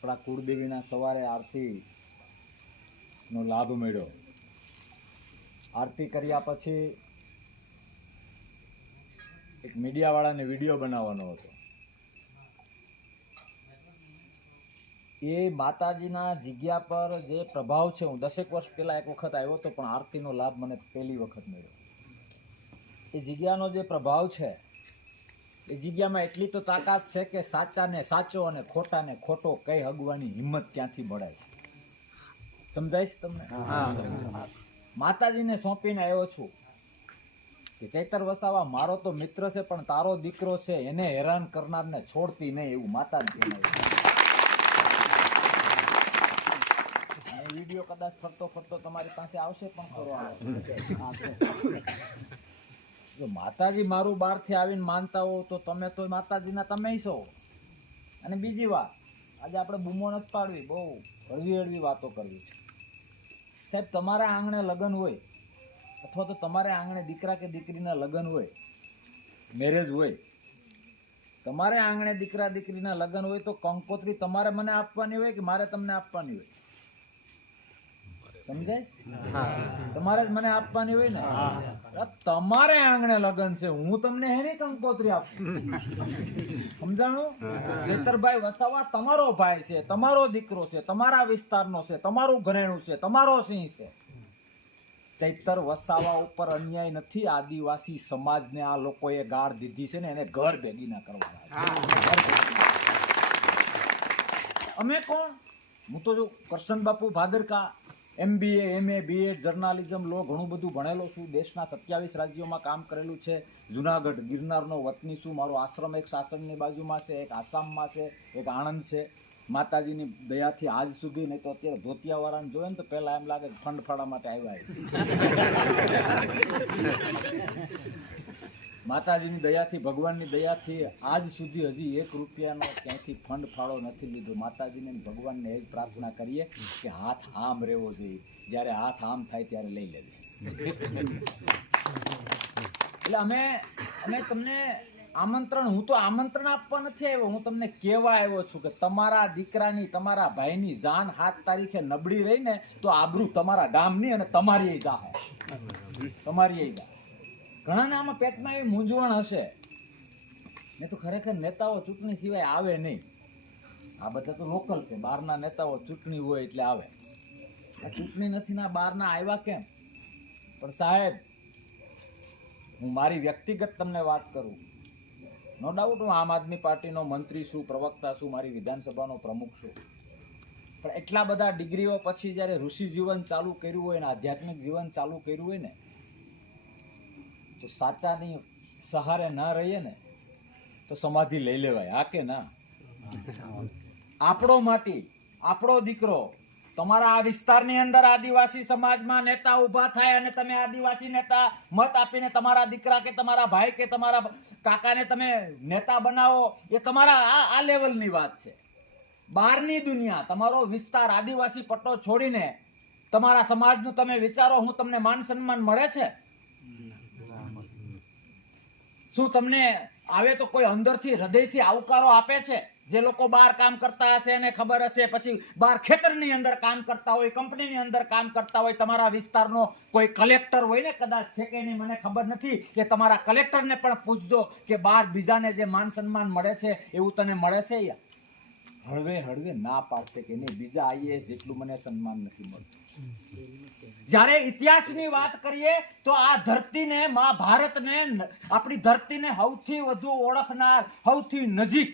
આપણા કુળદેવીના સવારે આરતીનો લાભ મળ્યો. આરતી કર્યા પછી એક મીડિયાવાળાને વીડિયો બનાવવાનો હતો. એ માતાજીના જગ્યા પર જે પ્રભાવ છે, હું દસેક વર્ષ પહેલાં એક વખત આવ્યો હતો, પણ આરતીનો લાભ મને પહેલી વખત મળ્યો. એ જગ્યાનો જે પ્રભાવ છે જગ્યામાં એટલી તો તાકાત છે કે સાચાને સાચો અને ખોટાને ખોટો કઈ હગવાની હિંમત ક્યાંથી મળે છે. સમજાય છે તમને માતાજીને સોંપીને આવ્યો છું કે ચૈતર વસાવા મારો તો મિત્ર છે પણ તારો દીકરો છે એને હેરાન કરનારને છોડતી નહીં એવું માતાજી અને વીડિયો કદાચ ફરતો ફરતો તમારી પાસે આવશે પણ આવે. જો માતાજી મારું બહારથી આવીને માનતા હો તો તમે તો માતાજીના તમે છો. અને બીજી વાત, આજે આપણે બૂમો નથી પાડવી, બહુ હળવી હળવી વાતો કરવી છે. સાહેબ, તમારા આંગણે લગ્ન હોય, અથવા તો તમારે આંગણે દીકરા કે દીકરીના લગ્ન હોય મેરેજ હોય, તમારે આંગણે દીકરા દીકરીના લગ્ન હોય તો કંકોત્રી તમારે મને આપવાની હોય કે મારે તમને આપવાની હોય? સમજાય? તમારે જ મને આપવાની હોય ને? તમારે આંગણે લગ્ન છે. હું તમને એની કંકોત્રી આપું? સમજાણું? જેતરભાઈ વસાવા તમારો ભાઈ છે તમારો દીકરો છે તમારા વિસ્તારનો છે તમારું ઘરેણું છે તમારો સિંહ છે. ચૈતર વસાવા ઉપર અન્યાય નથી. આદિવાસી સમાજને આ લોકોએ ગાળ દીધી છે ને એને ઘર ભેગી ના કરવાના અમે કોણ? હું તો જો Karshan Bapu Bhadarka MBA MA BEd journalism law ઘણું બધું ભણેલો છું. દેશના સત્યાવીસ રાજ્યોમાં કામ કરેલું છે. જુનાગઢ, ગિરનારનો વતની છું. મારો આશ્રમ એક સાસણની બાજુમાં છે, એક આસામમાં છે, એક આણંદ છે. માતાજીની દયાથી આજ સુધી નહીં તો અત્યારે ધોતિયાવાળાને જોઈએ ને તો પહેલાં એમ લાગે કે ફંડ ફાળા માટે આવ્યા માતાજીની દયાથી, ભગવાનની દયાથી આજ સુધી હજી એક રૂપિયાનો ક્યાંયથી ફંડ ફાળો નથી લીધો. માતાજીને ભગવાનને એ પ્રાર્થના કરીએ કે હાથ આમ રહેવો જોઈએ. જ્યારે હાથ આમ થાય ત્યારે લઈ લેજે. એટલે અમે અમે તમને આમંત્રણ, હું તો આમંત્રણ આપવા નથી આવ્યો. હું તમને કહેવા આવ્યો છું કે તમારા દીકરાની, તમારા ભાઈની જાન હાથ તારીખે નબળી રહીને તો આબરૂ તમારા ગામની અને તમારી જાહે. તમારી જાહે. ઘણાને આમાં પેટમાં એવી મૂંઝવણ હશે. ને તો ખરેખર નેતાઓ ચૂંટણી સિવાય આવે નહીં. આ બધા તો લોકલ છે. બહારના નેતાઓ ચૂંટણી હોય એટલે આવે. આ ચૂંટણી નથી ના બહારના આવ્યા કેમ? પણ સાહેબ, હું મારી વ્યક્તિગત તમને વાત કરું. નો ડાઉટ હું આમ આદમી પાર્ટીનો મંત્રી છું, પ્રવક્તા છું, મારી વિધાનસભાનો પ્રમુખ છું. પણ એટલા બધા ડિગ્રીઓ પછી જ્યારે ઋષિ જીવન ચાલુ કર્યું હોય ને, આધ્યાત્મિક જીવન ચાલુ કર્યું હોય ને તો સાચાની સહારે ના રહીએ ને, તો સમાધિ લઈ લેવાય. હા કે ના? આપણો માટી, આપણો દીકરો, તમારા આ વિસ્તારની અંદર આદિવાસી સમાજમાં નેતા ઊભા થાય અને તમે આદિવાસી નેતા મત આપીને તમારા દીકરા કે તમારા ભાઈ કે તમારા કાકાને તમે નેતા બનાવો, એ તમારા આ આ લેવલની વાત છે. બહારની દુનિયા, તમારો વિસ્તાર આદિવાસી પટ્ટો છોડીને તમારા સમાજનું તમે વિચારો, હું તમને માન સન્માન મળે છે? શું તમને આવે તો કોઈ અંદરથી, હૃદયથી આવકારો આપે છે? જે લોકો બહાર કામ કરતા હશે, એને ખબર હશે. પછી બહાર ખેતરની અંદર કામ કરતા હોય, કંપનીની અંદર કામ કરતા હોય, તમારા વિસ્તારનો કોઈ કલેક્ટર હોય ને કદાચ, છે કે નહીં, મને ખબર નથી કે તમારા કલેક્ટરને પણ પૂછજો કે બહાર બીજાને જે માન સન્માન મળે છે, એવું તને મળે છે યા? હળવે હળવે ના પાડશે કે નહીં? બીજા આઈએએસ જેટલું મને સન્માન નથી મળતું. જ્યારે ઇતિહાસની વાત કરીએ, તો આ ધરતીને, મા ભારતને, આપણી ધરતીને સૌથી વધુ ઓળખનાર, સૌથી નજીક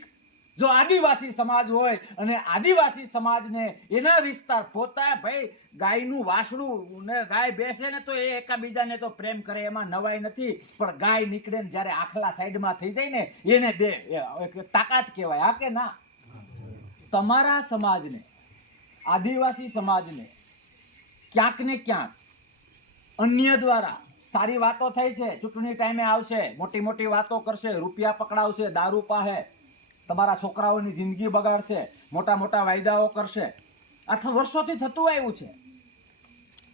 જો આદિવાસી સમાજ હોય અને આદિવાસી સમાજને એના વિસ્તાર પોતા ભાઈ ગાયનું વાસણું ને ગાય બેસે ને તો એ એકાબીજાને તો પ્રેમ કરે, એમાં નવાઈ નથી. પણ ગાય નીકળે ને જ્યારે આખલા સાઈડમાં થઈ જાય ને, એને બે તાકાત કહેવાય. હા કે ના? તમારા સમાજને, આદિવાસી સમાજને ક્યાંક ને ક્યાંક અન્ય દ્વારા સારી વાતો થઈ છે, ચૂંટણી ટાઈમે આવશે, મોટી મોટી વાતો કરશે, રૂપિયા પકડાવશે, દારૂ પાહે, તમારા છોકરાઓની જિંદગી બગાડશે, મોટા મોટા વાયદાઓ કરશે. આ વર્ષોથી થતું આવ્યું છે.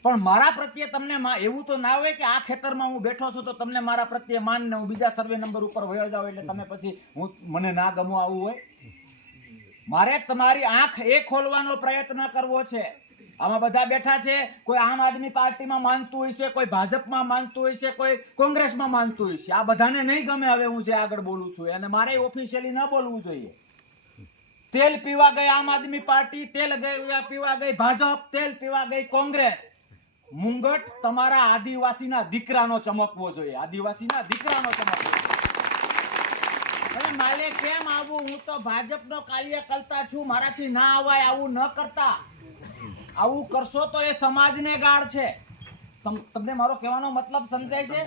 પણ મારા પ્રત્યે તમને એવું તો ના હોય કે આ ખેતરમાં હું બેઠો છું તો તમને મારા પ્રત્યે માન ને હું બીજા સર્વે નંબર ઉપર વયો જાઉં એટલે તમે પછી હું, મને ના ગમો આવું હોય. મારે તમારી આંખ એ ખોલવાનો પ્રયત્ન કરવો છે. આમાં બધા બેઠા છે, કોઈ આમ આદમી પાર્ટીમાં માનતું હોય છે, કોઈ ભાજપમાં માનતું હોય છે, કોઈ કોંગ્રેસમાં માનતું હોય છે. આ બધાને નહીં ગમે હવે હું જે આગળ બોલું છું. અને મારે ઓફિશિયલી ન બોલવું જોઈએ. તેલ પીવા ગઈ આમ આદમી પાર્ટી, તેલ પીવા ગઈ ભાજપ, તેલ પીવા ગઈ કોંગ્રેસ. મુંગટ તમારા આદિવાસીના દીકરાનો ચમકવો જોઈએ. આદિવાસીના દીકરાનો ચમકવો મારે કેમ આવું? હું તો ભાજપનો કાર્યકર્તા છું, મારાથી ના આવાય આવું ન કરતા. આવું કરશો તો એ સમાજને ગાળ છે. તમને મારો કહેવાનો મતલબ સમજાય છે?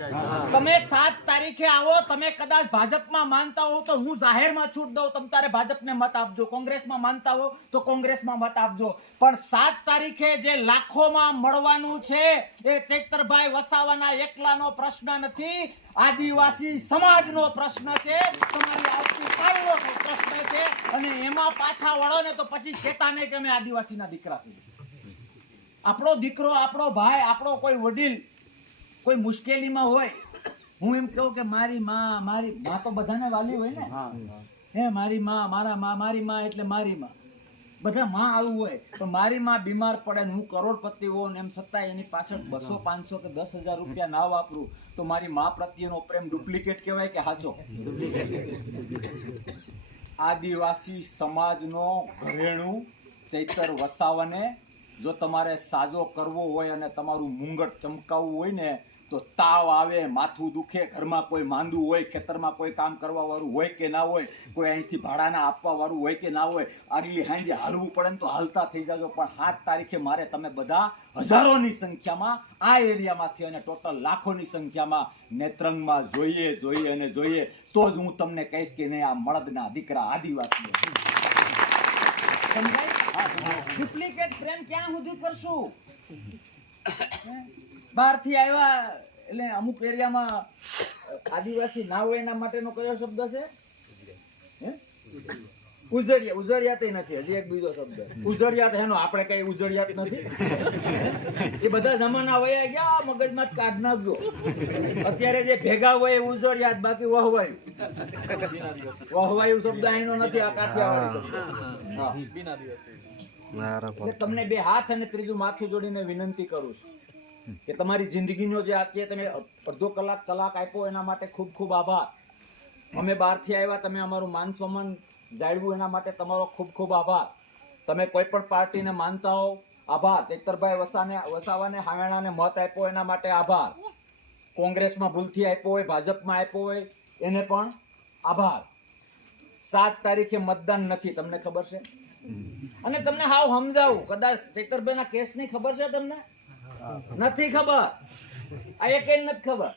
તમે સાત તારીખે આવો તમે કદાચ ભાજપમાં માનતા હો તો હું જાહેરમાં છૂટ દઉં તમે તારે ભાજપને મત આપજો. કોંગ્રેસમાં માનતા હો તો કોંગ્રેસમાં મત આપજો. પણ સાત તારીખે જે લાખોમાં મળવાનું છે એ ચેતરભાઈ વસાવાના એકલાનો પ્રશ્ન નથી. આદિવાસી સમાજનો પ્રશ્ન છે. તમારી આવતીકાલનો પ્રશ્ન છે. અને એમાં પાછા વળો ને તો પછી કહેતા નહીં કે અમે આદિવાસીના દીકરા છીએ. આપણો દીકરો આપણો ભાઈ આપણો કોઈ વડીલ કોઈ મુશ્કેલીમાં હોય હું એમ કહું કે મારી માં મારી માં તો બધાને વાલી હોય ને? હે મારી માં મારા માં મારી માં એટલે મારી માં. બધા માં આવું હોય પણ મારી માં બીમાર પડે ને હું કરોડપતિ હોઉં ને એમ છતાંય એની પાછળ બસો પાંચસો કે દસ હજાર રૂપિયા ના વાપરું તો મારી માં પ્રત્યેનો પ્રેમ ડુપ્લિકેટ કહેવાય કે હાચો? આદિવાસી સમાજનો ઘરેણું ચૈતર વસાવાને જો તમારે સાજો કરવો હોય અને તમારું મુંગટ ચમકાવવું હોય ને, તો તાવ આવે, માથું દુખે, ઘરમાં કોઈ માંદું હોય, ખેતરમાં કોઈ કામ કરવાવાળું હોય કે ના હોય, કોઈ અહીંથી ભાડાના આપવાવાળું હોય કે ના હોય આગલી હાંજે હાલવું પડે ને તો હાલતા થઈ જાજો. પણ સાત તારીખે મારે તમે બધા હજારોની સંખ્યામાં આ એરિયામાંથી અને ટોટલ લાખોની સંખ્યામાં નેત્રંગમાં જોઈએ જોઈએ અને જોઈએ. તો જ હું તમને કહીશ કે નહીં આ મળદના દીકરા આદિવાસી સમજાય? ડુપ્લિકેટ પ્રેમ ક્યાં સુધી કરશું? બહારથી આવ્યા, એટલે અમુક એરિયામાં આદિવાસી ના હોય એના માટેનો કયો શબ્દ છે? ઉજળિયા, ઉજળિયાત નથી, હજી એક બીજો શબ્દ. ઉજળિયાત હેનો આપણે કઈ ઉજળિયાત નથી. એ બધા જમાના વયા ગયા, મગજમાં જ કાઢ નાખજો. અત્યારે જે ભેગા હોય ઉજળિયાત, બાકી વહવાયું. વહવાયું શબ્દ અહીંનો નથી, આ કાઠિયાવાડી શબ્દ. હા. તમને બે હાથ અને ત્રીજું માથું જોડીને વિનંતી કરું છું કે તમારી જિંદગીનો જે અત્યારે તમે અડધો કલાક કલાક આપ્યો એના માટે ખૂબ ખૂબ આભાર. અમે બહારથી આવ્યા, તમે અમારું માન સન્માન જાળવ્યું એના માટે તમારો ખૂબ ખૂબ આભાર. તમે કોઈ પણ પાર્ટીને માનતા હો આભાર. ચેતરભાઈ વસાને વસાવાને, હાવેણાને મત આપ્યો એના માટે આભાર. કોંગ્રેસમાં ભૂલથી આપ્યો હોય, ભાજપમાં આપ્યો હોય, એને પણ આભાર. સાત તારીખે મતદાન નથી, તમને ખબર છે? અને તમને હાવ સમજાવું. કદાચ શેખરભાઈ ના કેસની ખબર છે તમને? નથી ખબર. આ એક નથી ખબર.